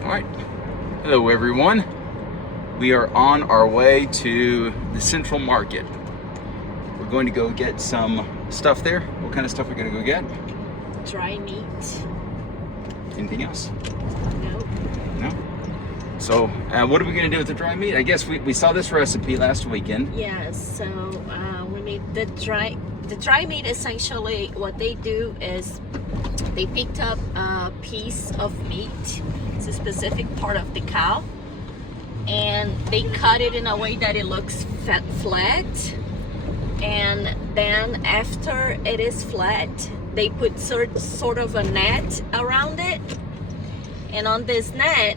All right. Hello, everyone. We are on our way to the Central Market. We're going to go get some stuff there. What kind of stuff are we going to go get? Dry meat. Anything else? No. No? So, what are we going to do with the dry meat? I guess we saw this recipe last weekend. Yes. So we made the dry meat. Essentially, what they do is they picked up a piece of meat. It's a specific part of the cow, and they cut it in a way that it looks flat. And then after it is flat, they put sort of a net around it, and on this net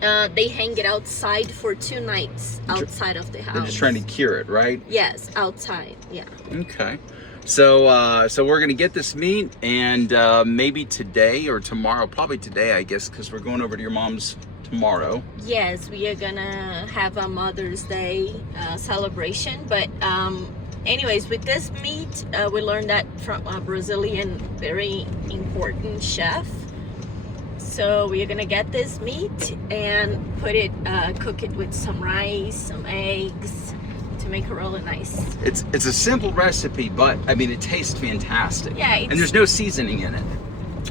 they hang it outside for 2 nights outside of the house. They're just trying to cure it, right? Yes, outside. Yeah. Okay. So we're gonna get this meat, and maybe today or tomorrow, probably today, I guess, because we're going over to your mom's tomorrow. Yes, we are gonna have a Mother's Day celebration. But anyways, with this meat, we learned that from a Brazilian very important chef. So we are gonna get this meat and cook it with some rice, some eggs, to make it really nice. It's a simple recipe, but I mean it tastes fantastic. Yeah, and there's no seasoning in it.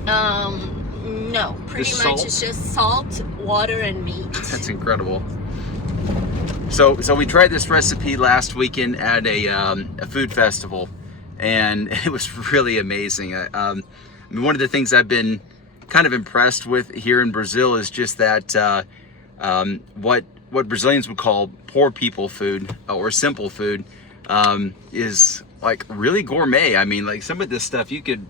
No, pretty Just much salt? it's just salt, water, and meat. That's incredible. So we tried this recipe last weekend at a food festival, and it was really amazing. I mean, one of the things I've been kind of impressed with here in Brazil is just that what Brazilians would call poor people food or simple food is like really gourmet. I mean, like some of this stuff you could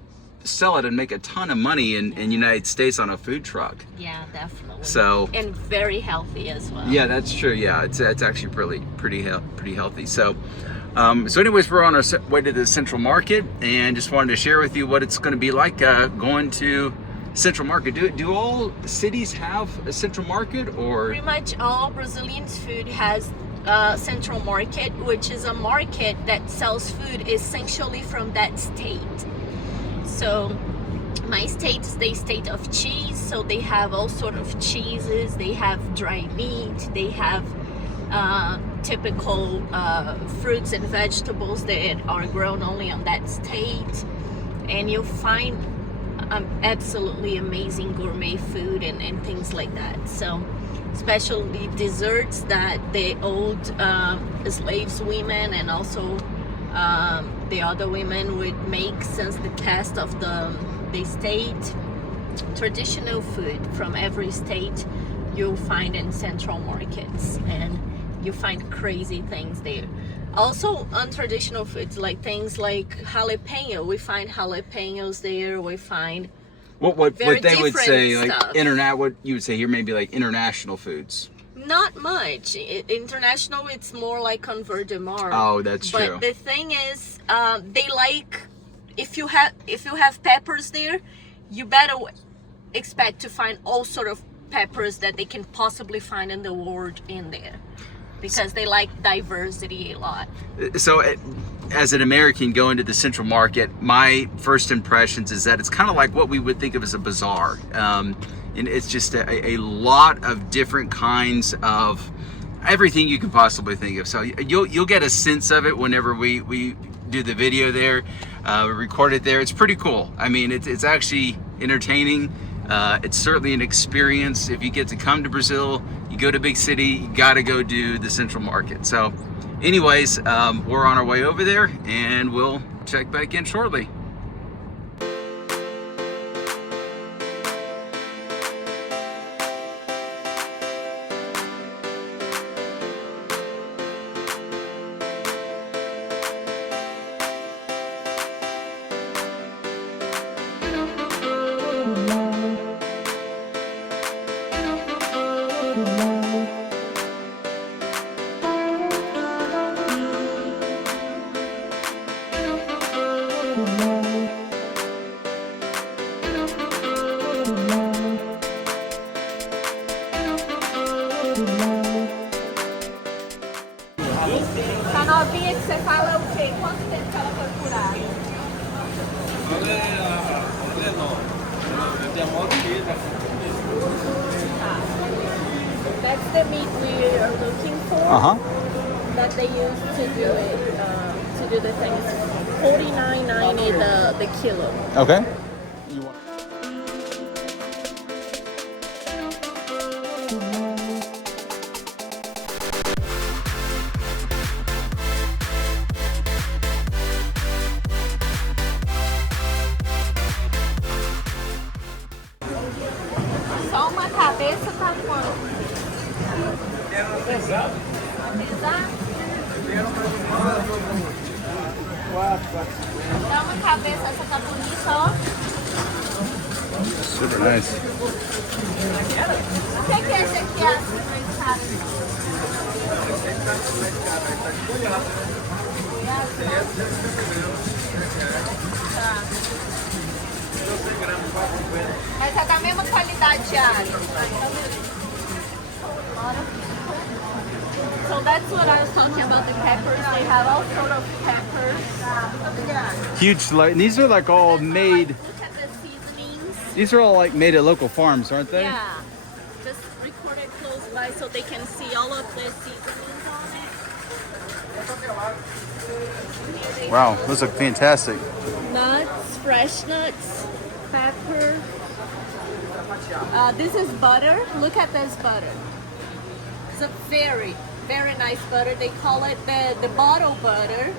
sell it and make a ton of money in United States on a food truck. Yeah, definitely. So, and very healthy as well. yeah, that's true. Yeah, it's actually pretty healthy. So anyways, we're on our way to the Central Market, and just wanted to share with you what it's going to be like going to Central Market. Do all cities have a Central Market, or? Pretty much all Brazilians' food has Central Market, which is a market that sells food essentially from that state. So my state is the state of cheese, so they have all sort of cheeses. They have dry meat. They have typical fruits and vegetables that are grown only on that state, and you'll find absolutely amazing gourmet food and things like that. So especially desserts that the old slaves women and also the other women would make since the test of the state. Traditional food from every state you'll find in Central Markets, and you find crazy things there. Also untraditional foods, like things like jalapeno. We find jalapenos there. We find What they would say, like stuff. what you would say here, maybe like international foods. Not much. International, it's more like on Verde Mar. Oh, that's true. But the thing is, they like, if you have peppers there, you better expect to find all sort of peppers that they can possibly find in the world in there, because they like diversity a lot. So as an American going to the Central Market, my first impressions is that it's kind of like what we would think of as a bazaar. And it's just a lot of different kinds of everything you can possibly think of. So you'll get a sense of it whenever we do the video there, record it there. It's pretty cool. I mean, it's actually entertaining. It's certainly an experience. If you get to come to Brazil, you go to a big city, you gotta go do the Central Market. So anyways, we're on our way over there, and we'll check back in shortly. Essa novinha que você fala é o quê? Quanto tempo que ela foi curada? Ela é nova. Ela tem a maior vida. the meat we are looking for. That they use to do it, to do the thing. It's $49.90 the kilo. Okay. Só uma cabeça tá quanto? Exato. Dá uma cabeça, essa tá bonita, ó. Super nice. O que é esse aqui? Mas é da mesma qualidade de alho. So that's what I was talking about, the peppers. They have all sort of peppers. Huge, like these are like all made. Look at the seasonings. These are all like made at local farms, aren't they? Yeah. Just recorded close by so they can see all of the seasonings on it. Wow, those look fantastic. Nuts, fresh nuts, pepper. This is butter. Look at this butter. It's a very, very nice butter. They call it the bottle butter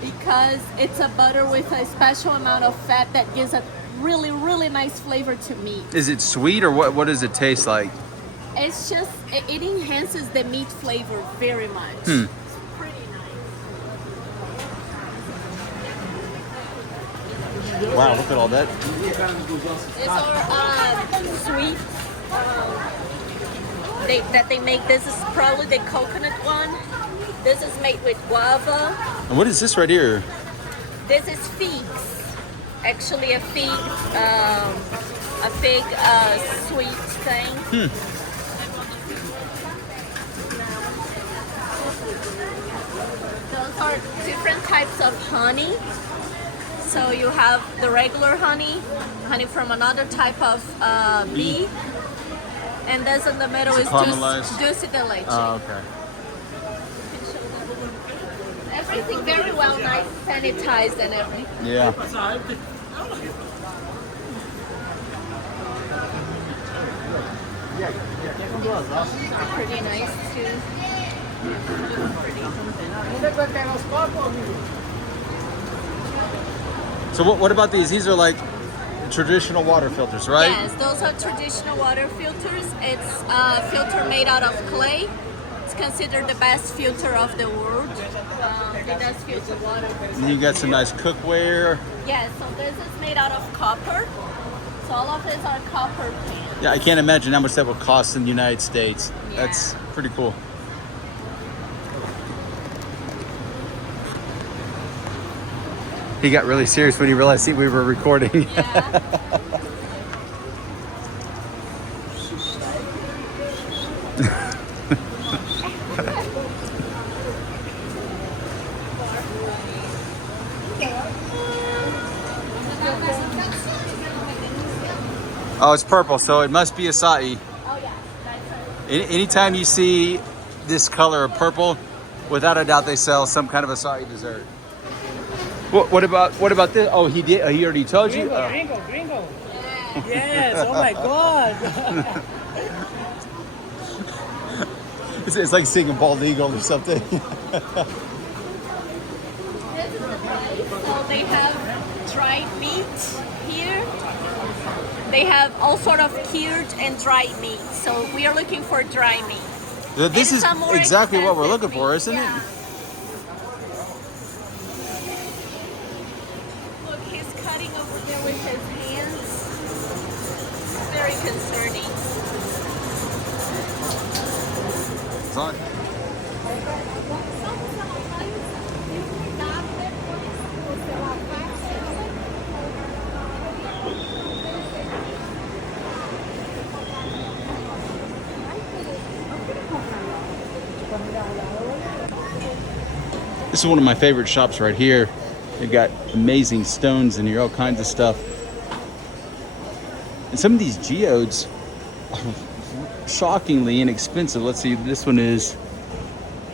because it's a butter with a special amount of fat that gives a really, really nice flavor to meat. Is it sweet or what? What does it taste like? It's just, it enhances the meat flavor very much. It's pretty nice. Wow, look at all that. These are sweet that they make. This is probably the coconut one. This is made with guava. And what is this right here? This is figs. Actually, a fig sweet thing. Those are different types of honey. So you have the regular honey from another type of bee, and this in the middle is dulce de leche. Oh, okay. Everything very well, nice, sanitized and everything. Yeah. Pretty nice too. So what about these? These are like traditional water filters, right? Yes, those are traditional water filters. It's a filter made out of clay. It's considered the best filter of the world. It does filter water. And you got some nice cookware. Yes, so this is made out of copper. So all of these are copper pans. Yeah, I can't imagine how much that would cost in the United States. Yeah. That's pretty cool. He got really serious when he realized we were recording. Yeah. Oh, it's purple, so it must be acai. Oh yeah, that's it. Anytime you see this color of purple, without a doubt they sell some kind of acai dessert. What about this? Oh, he did. He already told you. Gringo. Yes. Oh my God. It's like seeing a bald eagle or something. This is the price. So they have dried meat here. They have all sort of cured and dried meat. So we are looking for dry meat. This is some more exactly what we're looking expensive for, meat, isn't yeah. it? Look, he's cutting over there with his hands. Very concerning. It's on. This is one of my favorite shops right here. They've got amazing stones in here, all kinds of stuff. And some of these geodes are shockingly inexpensive. Let's see, this one is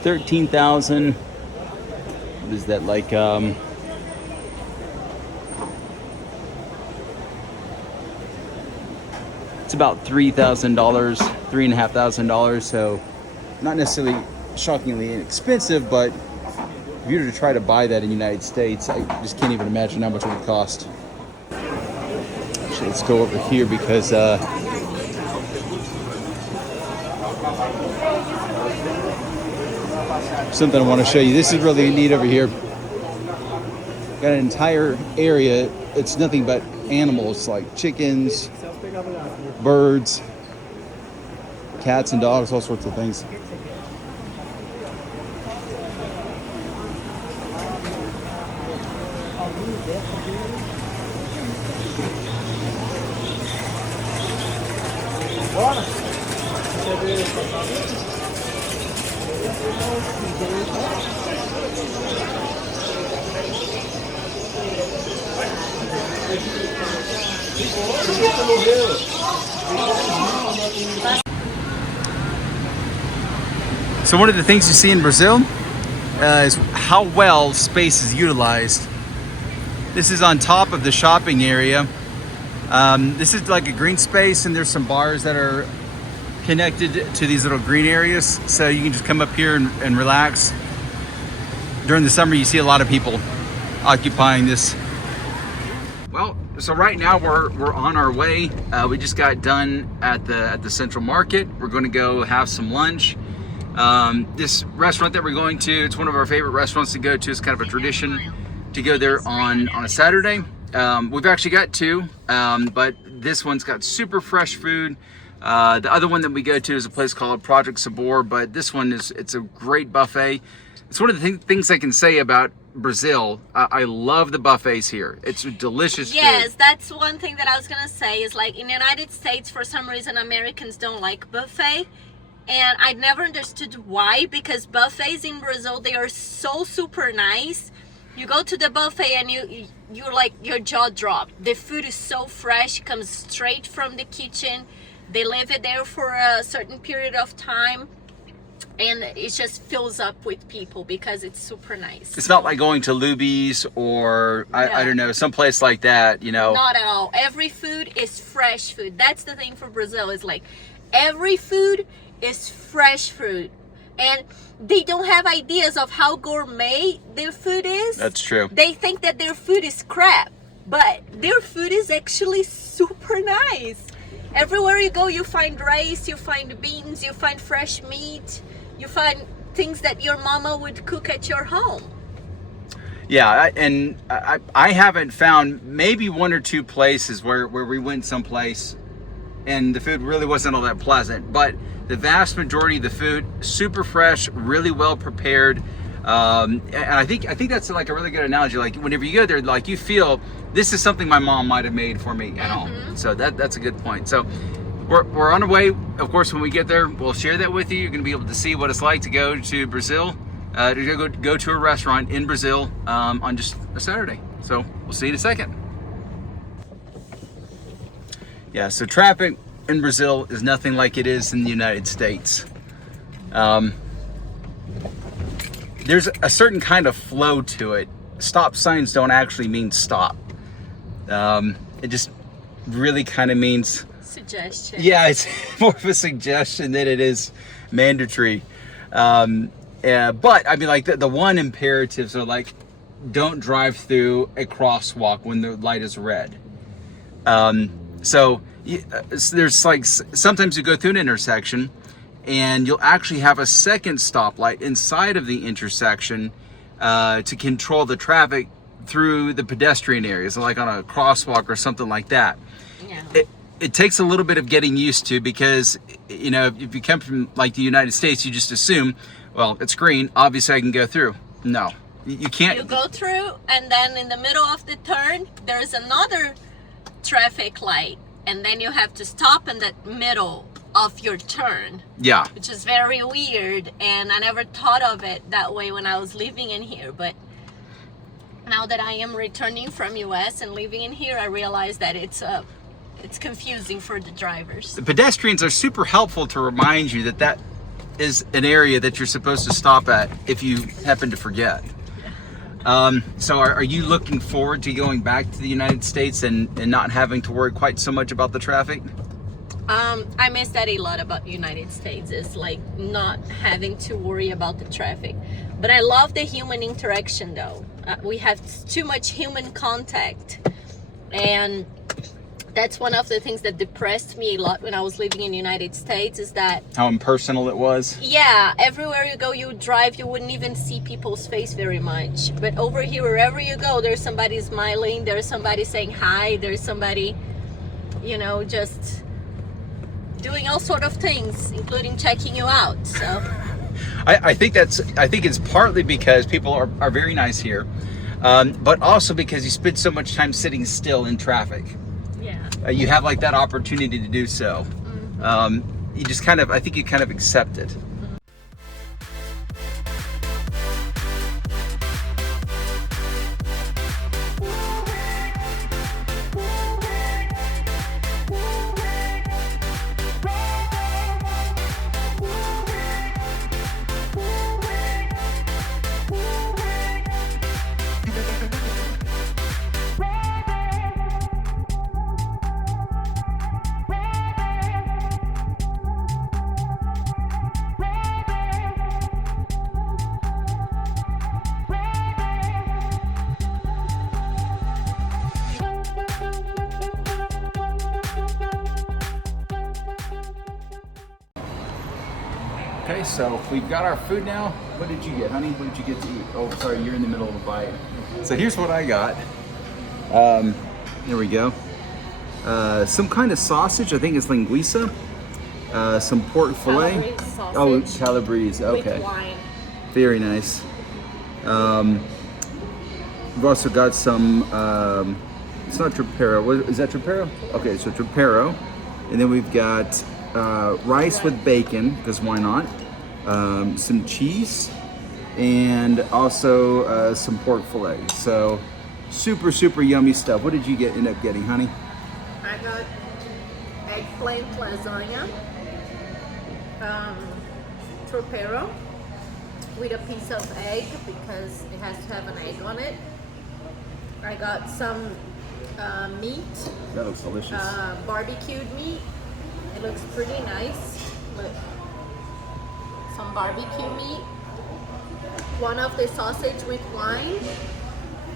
13,000. What is that, like it's about $3,000, $3,500. So not necessarily shockingly inexpensive, but if you were to try to buy that in the United States, I just can't even imagine how much it would cost. Actually, let's go over here because something I want to show you. This is really neat over here. Got an entire area. It's nothing but animals like chickens, birds, cats and dogs, all sorts of things. So one of the things you see in Brazil is how well space is utilized. This is on top of the shopping area. This is like a green space, and there's some bars that are connected to these little green areas, so you can just come up here and relax. During the summer, you see a lot of people occupying this. Well, so right now we're on our way. We just got done at the Central Market. We're going to go have some lunch. This restaurant that we're going to, it's one of our favorite restaurants to go to. It's kind of a tradition to go there on a Saturday. We've actually got two, but this one's got super fresh food. The other one that we go to is a place called Project Sabor, but this one it's a great buffet. It's one of the things I can say about Brazil. I love the buffets here. It's delicious Yes, food. that's one thing that I was gonna say is like in the United States, for some reason, Americans don't like buffet. And I never understood why, because buffets in Brazil, they are so super nice. You go to the buffet and you're like, your jaw dropped. The food is so fresh, comes straight from the kitchen. They leave it there for a certain period of time, and it just fills up with people because it's super nice. It's not like going to Luby's or I don't know, someplace like that, you know. Not at all. Every food is fresh food. That's the thing for Brazil, is like every food is fresh food. And they don't have ideas of how gourmet their food is. That's true. They think that their food is crap, but their food is actually super nice. Everywhere you go, you find rice, you find beans, you find fresh meat, you find things that your mama would cook at your home. Yeah, and I haven't found maybe one or two places where we went someplace and the food really wasn't all that pleasant, but the vast majority of the food, super fresh, really well prepared. And I think that's like a really good analogy. Like whenever you go there, like you feel this is something my mom might have made for me at home. So that's a good point. So we're on our way. Of course, when we get there, we'll share that with you. You're going to be able to see what it's like to go to Brazil, to go to a restaurant in Brazil on just a Saturday. So we'll see you in a second. Yeah, so traffic in Brazil is nothing like it is in the United States. There's a certain kind of flow to it. Stop signs don't actually mean stop. It just really kind of means Suggestion. Yeah, it's more of a suggestion than it is mandatory. But I mean, like the one imperatives are like, don't drive through a crosswalk when the light is red. So there's like, sometimes you go through an intersection and you'll actually have a second stoplight inside of the intersection to control the traffic through the pedestrian areas, like on a crosswalk or something like that. Yeah. It takes a little bit of getting used to, because, you know, if you come from like the United States, you just assume, well, it's green, obviously I can go through. No, you can't. You go through, and then in the middle of the turn, there's another traffic light, and then you have to stop in the middle of your turn. Yeah. Which is very weird, and I never thought of it that way when I was living in here, but now that I am returning from US and living in here, I realize that it's a it's confusing for the drivers. The pedestrians are super helpful to remind you that that is an area that you're supposed to stop at if you happen to forget. So are you looking forward to going back to the United States and not having to worry quite so much about the traffic? I miss that a lot about United States. It's like not having to worry about the traffic. But I love the human interaction though. We have too much human contact. And that's one of the things that depressed me a lot when I was living in the United States, is that How impersonal it was? yeah, everywhere you go, you drive, you wouldn't even see people's face very much. But over here, wherever you go, there's somebody smiling, there's somebody saying hi, there's somebody, you know, just doing all sort of things, including checking you out. So I think it's partly because people are very nice here, but also because you spend so much time sitting still in traffic. yeah. You have like that opportunity to do so. You just kind of, I think you kind of accept it. Okay, so we've got our food now. What did you get, honey? What did you get to eat? Oh, sorry, you're in the middle of a bite. So here's what I got. Here we go. Some kind of sausage. I think it's linguiça. Some pork fillet. Calabrese sausage. Oh, calabrese. Okay. With wine. Very nice. We've also got some. It's not tropero. What is that? Tropero? Okay, so tropero, and then we've got rice with bacon, because why not? Some cheese, and also some pork fillet. So super yummy stuff. What did you end up getting, honey? I got eggplant lasagna, tropero with a piece of egg because it has to have an egg on it. I got some meat. That looks delicious. Barbecued meat. It looks pretty nice. Look, some barbecue meat. One of the sausage with wine,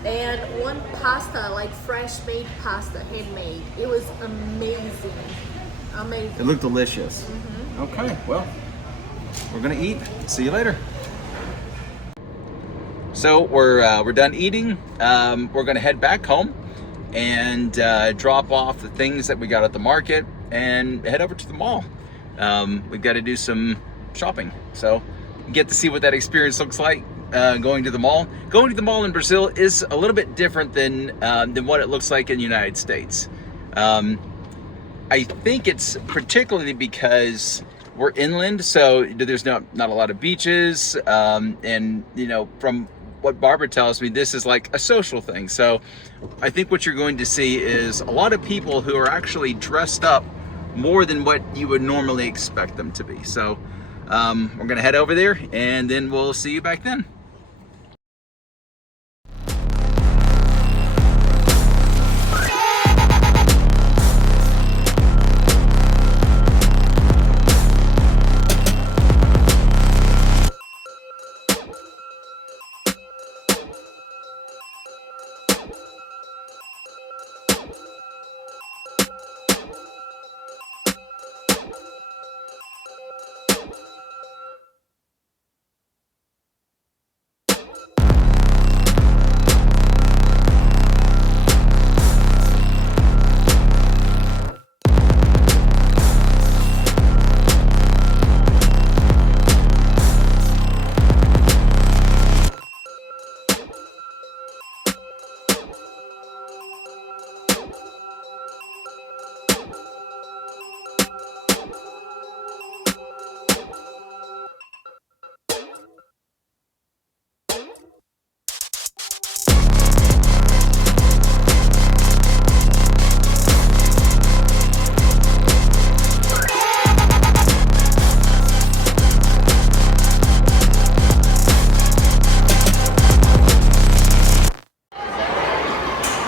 and one pasta, like fresh made pasta, handmade. It was amazing. Amazing. It looked delicious. Mm-hmm. Okay, well, we're gonna eat. See you later. So we're done eating. We're gonna head back home and drop off the things that we got at the market and head over to the mall. We've got to do some shopping, so you get to see what that experience looks like. Going to the mall. Going to the mall in Brazil is a little bit different than what it looks like in the United States. I think it's particularly because we're inland, so there's not a lot of beaches, and you know, from what Barbara tells me, this is like a social thing. So I think what you're going to see is a lot of people who are actually dressed up more than what you would normally expect them to be. So we're gonna head over there and then we'll see you back then.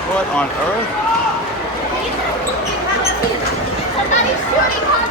What on earth? Somebody's shooting